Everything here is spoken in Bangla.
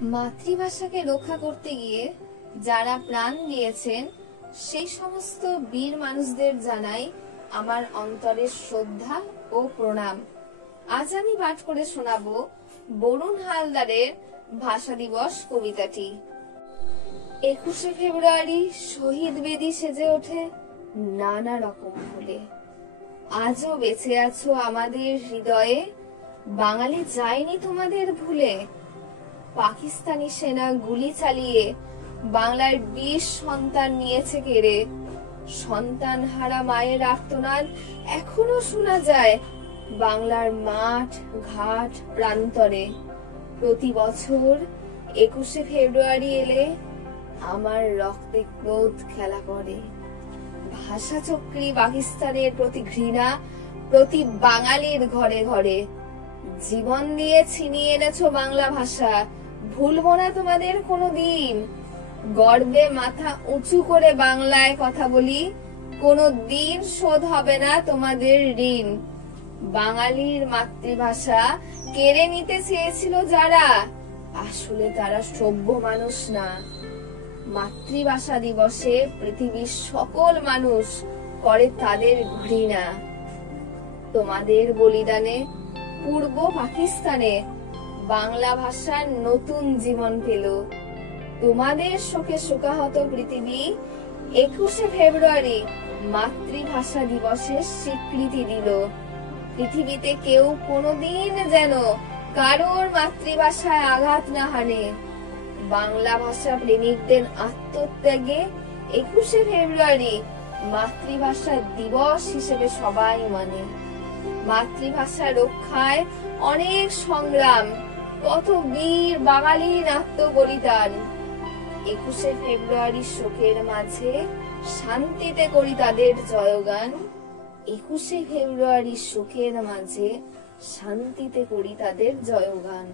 মাতৃভাষাকে রক্ষা করতে গিয়ে যারা প্রাণ দিয়েছেন সেই সমস্ত বীর মানুষদের জানাই আমার অন্তরের শ্রদ্ধা ও প্রণাম। আজ আমি পাঠ করে শোনাবো বরুণ হালদারের ভাষা দিবস কবিতাটি। 21শে ফেব্রুয়ারি শহীদ বেদি সেজে ওঠে নানা রকম ফুলে। আজও বেঁচে আছো আমাদের হৃদয়ে, বাঙালি যায়নি তোমাদের ভুলে। পাকিস্তানি সেনা গুলি চালিয়ে বাংলার 20 সন্তান নিয়েছে কেড়ে। সন্তান হারা মায়ের আর্তনাদ এখনো শোনা যায় বাংলার মাঠ ঘাট প্রান্তরে। প্রতি বছর 21শে ফেব্রুয়ারি এলে আমার রক্তে ক্রোধ খেলা করে। ভাষা চক্রী পাকিস্তানের প্রতি ঘৃণা প্রতি বাঙালির ঘরে ঘরে। জীবন দিয়ে ছিনিয়ে এনেছো বাংলা ভাষা, ভুলবো না তোমাদের কোনোদিন। গর্বে মাথা উঁচু করে বাংলায় কথা বলি, কোনো দিন শোধ হবে না তোমাদের ঋণ। বাঙালির মাতৃভাষা কেড়ে নিতে চেয়েছিল যারা, আসলে তারা সভ্য মানুষ না। মাতৃভাষা দিবসে পৃথিবীর সকল মানুষ করে তাদের ঘৃণা। তোমাদের বলিদানে পূর্ব পাকিস্তানে বাংলা ভাষার নতুন জীবন পেল। তোমাদের শোকে শোকাহত পৃথিবী 21শে ফেব্রুয়ারি মাতৃভাষা দিবসের স্বীকৃতি দিল। পৃথিবীতে কেউ কোনোদিন যেন কারোর মাতৃভাষায় আঘাত না হানে। বাংলা ভাষা প্রেমিকদের আত্মত্যাগে 21শে ফেব্রুয়ারি মাতৃভাষা দিবস হিসেবে সবাই মানে। মাতৃভাষা রক্ষায় অনেক সংগ্রাম, কত বীর বাঙালির আত্মবলিদান। 21শে ফেব্রুয়ারি শোকের মাঝে শান্তিতে করি তাদের জয়গান। 21শে ফেব্রুয়ারি শোকের মাঝে শান্তিতে করি তাদের জয়গান।